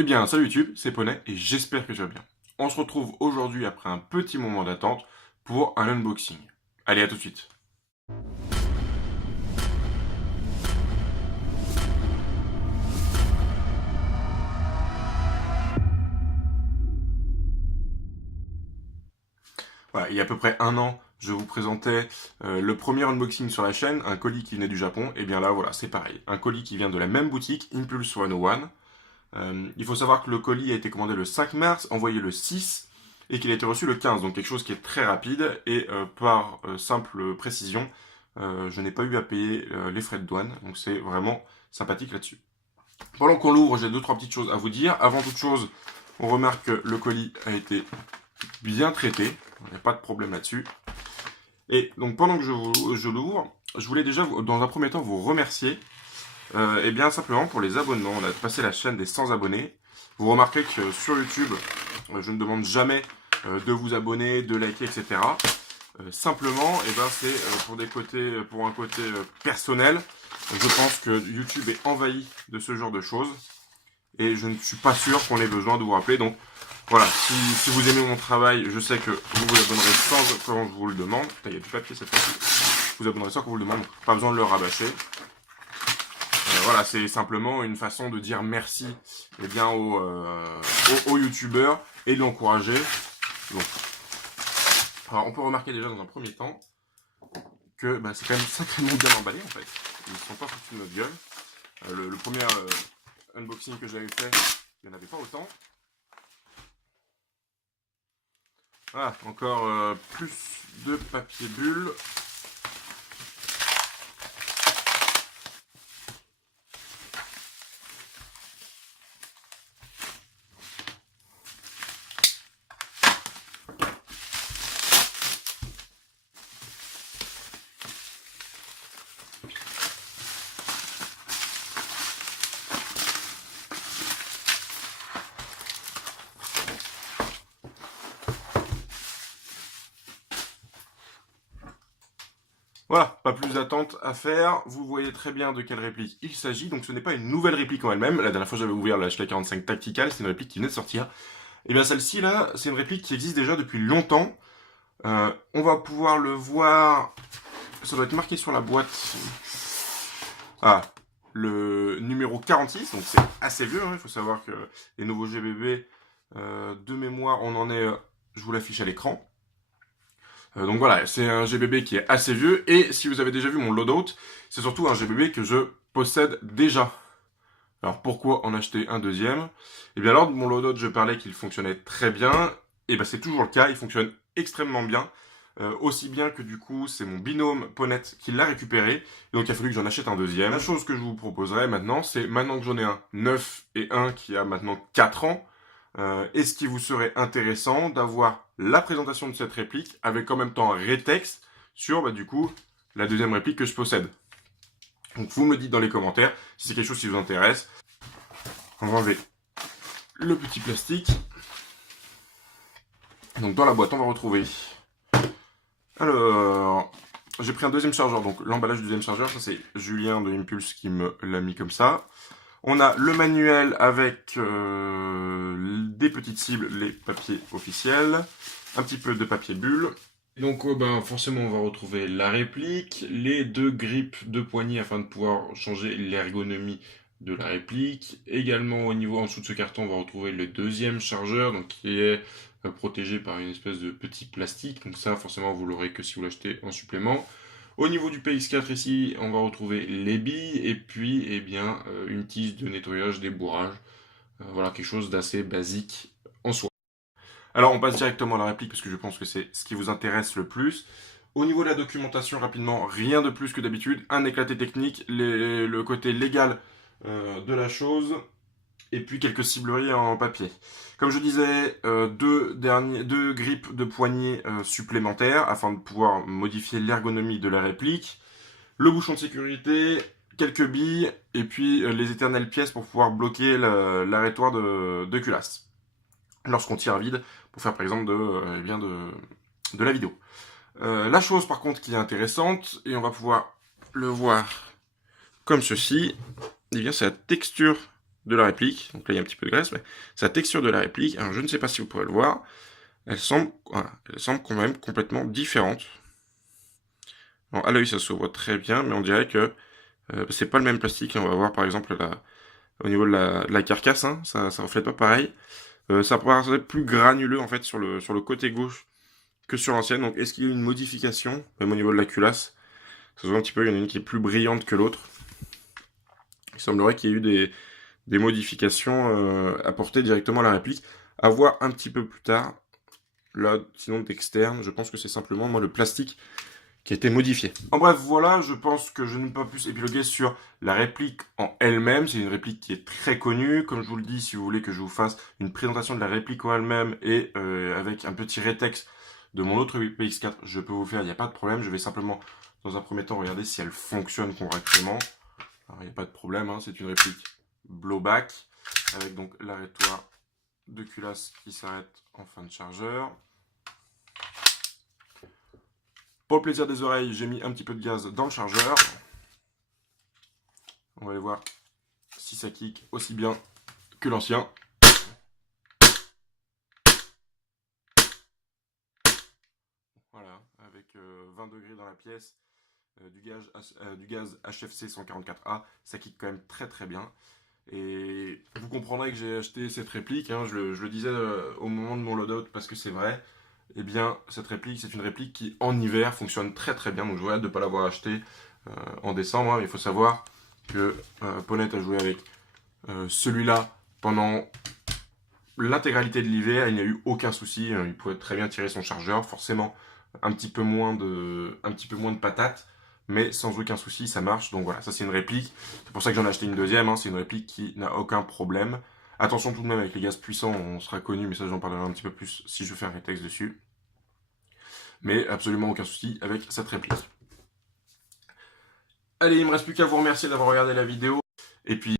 Eh bien, salut YouTube, c'est Poney et j'espère que tu vas bien. On se retrouve aujourd'hui après un petit moment d'attente pour un unboxing. Allez, à tout de suite. Voilà, il y a à peu près un an, je vous présentais le premier unboxing sur la chaîne, un colis qui venait du Japon. Et bien là, voilà, c'est pareil. Un colis qui vient de la même boutique, Impulse 101. Il faut savoir que le colis a été commandé le 5 mars, envoyé le 6 et qu'il a été reçu le 15. Donc quelque chose qui est très rapide et par simple précision, je n'ai pas eu à payer les frais de douane. Donc c'est vraiment sympathique là-dessus. Pendant qu'on l'ouvre, j'ai deux trois petites choses à vous dire. Avant toute chose, on remarque que le colis a été bien traité. Il n'y a pas de problème là-dessus. Et donc pendant que je l'ouvre, je voulais déjà, dans un premier temps, vous remercier. Et bien simplement pour les abonnements. On a passé la chaîne des 100 abonnés. Vous remarquez que sur YouTube, je ne demande jamais de vous abonner, de liker, etc. Simplement, et ben c'est pour un côté personnel. Je pense que YouTube est envahi de ce genre de choses. Et je ne suis pas sûr qu'on ait besoin de vous rappeler. Donc voilà, si vous aimez mon travail, je sais que vous vous abonnerez sans quand je vous le demande. Putain, il y a du papier cette fois-ci. Vous abonnerez sans qu'on vous le demande. Pas besoin de le rabâcher. Voilà, c'est simplement une façon de dire merci bien, aux youtubeurs et de l'encourager. Donc, alors on peut remarquer déjà dans un premier temps que c'est quand même sacrément bien emballé en fait. Ils ne sont pas foutus de notre gueule. Le premier unboxing que j'avais fait, il n'y en avait pas autant. Voilà, encore plus de papier bulle. Voilà, pas plus d'attente à faire. Vous voyez très bien de quelle réplique il s'agit. Donc ce n'est pas une nouvelle réplique en elle-même. La dernière fois j'avais ouvert la HK45 Tactical, c'est une réplique qui venait de sortir. Et bien celle-ci là, c'est une réplique qui existe déjà depuis longtemps. On va pouvoir le voir. Ça doit être marqué sur la boîte. Ah, le numéro 46, donc c'est assez vieux. Il faut savoir que les nouveaux GBB de mémoire, on en est. Je vous l'affiche à l'écran. Donc voilà, c'est un GBB qui est assez vieux, et si vous avez déjà vu mon loadout, c'est surtout un GBB que je possède déjà. Alors pourquoi en acheter un deuxième? Et bien lors de mon loadout, je parlais qu'il fonctionnait très bien, et ben c'est toujours le cas, il fonctionne extrêmement bien. Aussi bien que du coup, c'est mon binôme Ponette qui l'a récupéré, et donc il a fallu que j'en achète un deuxième. La chose que je vous proposerai maintenant, c'est maintenant que j'en ai un neuf et un qui a maintenant 4 ans, est-ce qu'il vous serait intéressant d'avoir la présentation de cette réplique avec en même temps un rétexte sur du coup la deuxième réplique que je possède. Donc vous me le dites dans les commentaires si c'est quelque chose qui vous intéresse. On va enlever le petit plastique. Donc dans la boîte on va retrouver. Alors j'ai pris un deuxième chargeur, donc l'emballage du deuxième chargeur, ça c'est Julien de Impulse qui me l'a mis comme ça. On a le manuel avec des petites cibles, les papiers officiels, un petit peu de papier bulle. Donc forcément on va retrouver la réplique, les deux grippes de poignée afin de pouvoir changer l'ergonomie de la réplique. Également au niveau en dessous de ce carton on va retrouver le deuxième chargeur, donc qui est protégé par une espèce de petit plastique. Donc ça forcément vous l'aurez que si vous l'achetez en supplément. Au niveau du PX4 ici, on va retrouver les billes et puis une tige de nettoyage des bourrages. Voilà, quelque chose d'assez basique en soi. Alors on passe directement à la réplique parce que je pense que c'est ce qui vous intéresse le plus. Au niveau de la documentation, rapidement, rien de plus que d'habitude. Un éclaté technique, le côté légal de la chose, et puis quelques cibleries en papier. Comme je disais, deux grippes de poignée supplémentaires afin de pouvoir modifier l'ergonomie de la réplique, le bouchon de sécurité, quelques billes, et puis les éternelles pièces pour pouvoir bloquer l'arrêtoir de culasse lorsqu'on tire à vide, pour faire par exemple de la vidéo. La chose par contre qui est intéressante, et on va pouvoir le voir comme ceci, c'est la texture de la réplique, donc là il y a un petit peu de graisse, mais sa texture de la réplique, alors je ne sais pas si vous pourrez le voir, elle semble quand même complètement différente. Alors, à l'œil ça se voit très bien, mais on dirait que c'est pas le même plastique. On va voir par exemple au niveau de la carcasse, hein, ça reflète pas pareil. Ça paraît plus granuleux en fait sur le côté gauche que sur l'ancienne. Donc est-ce qu'il y a une modification, même au niveau de la culasse? Ça se voit un petit peu, il y en a une qui est plus brillante que l'autre. Il semblerait qu'il y ait eu des modifications apportées directement à la réplique. À voir un petit peu plus tard. Là, sinon d'externe, je pense que c'est simplement moi le plastique qui a été modifié. En bref, voilà, je pense que je n'ai pas plus épiloguer sur la réplique en elle-même. C'est une réplique qui est très connue. Comme je vous le dis, si vous voulez que je vous fasse une présentation de la réplique en elle-même et avec un petit rétexte de mon autre PX4, je peux vous faire, il n'y a pas de problème. Je vais simplement, dans un premier temps, regarder si elle fonctionne correctement. Alors, il n'y a pas de problème, hein, c'est une réplique blowback, avec donc l'arrêtoir de culasse qui s'arrête en fin de chargeur. Pour le plaisir des oreilles, j'ai mis un petit peu de gaz dans le chargeur. On va aller voir si ça kick aussi bien que l'ancien. Voilà, avec 20 degrés dans la pièce, du gaz HFC 144A, ça kick quand même très très bien. Et vous comprendrez que j'ai acheté cette réplique, hein, je le disais au moment de mon loadout parce que c'est vrai. Eh bien, cette réplique, c'est une réplique qui, en hiver, fonctionne très très bien. Donc, je regrette de ne pas l'avoir acheté en décembre. Hein, mais il faut savoir que Ponette a joué avec celui-là pendant l'intégralité de l'hiver. Il n'y a eu aucun souci. Il pouvait très bien tirer son chargeur. Forcément, un petit peu moins de patates. Mais sans aucun souci, ça marche. Donc voilà, ça c'est une réplique. C'est pour ça que j'en ai acheté une deuxième. Hein. C'est une réplique qui n'a aucun problème. Attention tout de même avec les gaz puissants, on sera connu, mais ça j'en parlerai un petit peu plus si je fais un rétexte dessus. Mais absolument aucun souci avec cette réplique. Allez, il ne me reste plus qu'à vous remercier d'avoir regardé la vidéo. Et puis